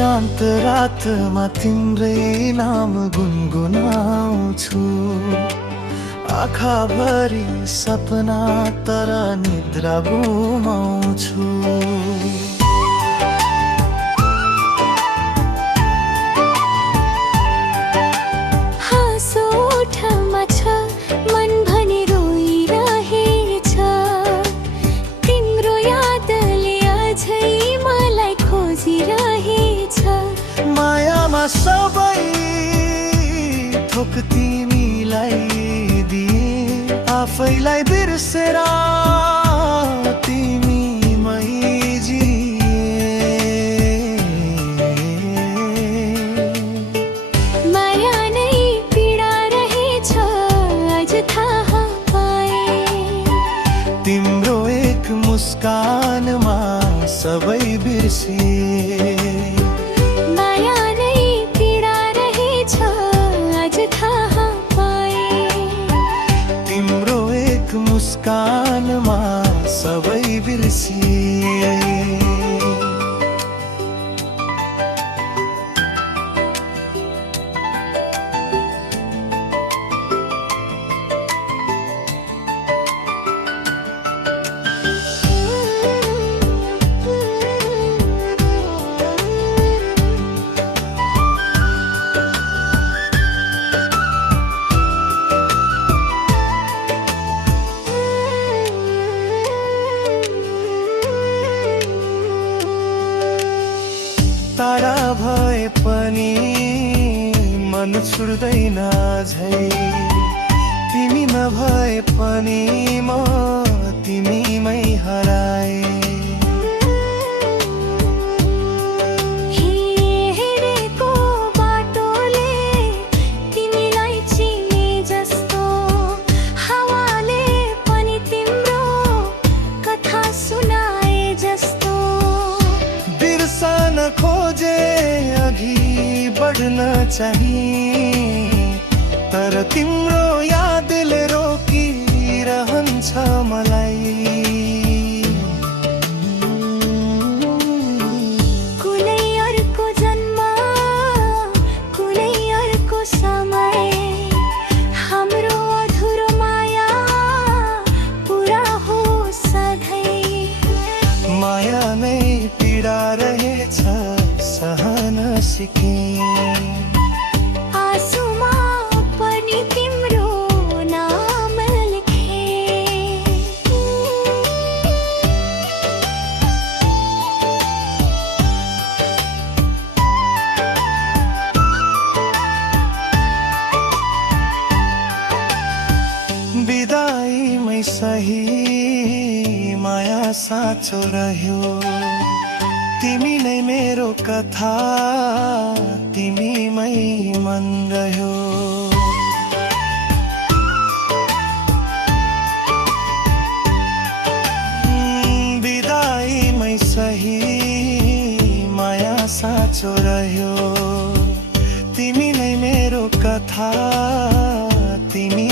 शान्त रातमा तिम्रै नाम गुनगुनाउँछु। आँखाभरि सपना तर निद्रा गुमाउँछु। हाँसो ओठमा छ मन भने रोइरहेछ। तिम्रो यादले अझै मलाई खोजिरहेछ। मायामा सबै थोक तिमीलाई दिए, आफैलाई बिर्सेर तिमीमै जिए। माया नै पीडा रहेछ अझ थाहा पाए। तिम्रो एक मुस्कानमा सबै बिर्सिए। माया नै पीडा रहेछ अझ थाहा पाए। तिम्रो एक मुस्कानमा सबै बिर्सिए। तारा भए पनि मन छुट्दैन झै। तिमी नभए पनि म तिमीमै हराए। हिँडेको बाटोले तिमीलाई चिने जस्तो, हावाले पनि तिम्रो कथा सुनाए जस्तो। बिर्सन खोजे अघि बढ्न चाहिँ, तर तिम्रो यादले रोकिरहन्छ मलाई। कुनै अर्को जन्म कुनै अर्को समय, हाम्रो अधुरो माया पुरा हो सधैँ। माया नै पीडा रहेछ सहन सिके। आँसुमा पनि तिम्रो नाम लेखे। बिदाईमै सही माया साँचो रह्यो। तिमी नै मेरो कथा तिमीमै मन रह्यो। बिदाईमै सही माया साँचो रह्यो। तिमी नै मेरो कथा तिमी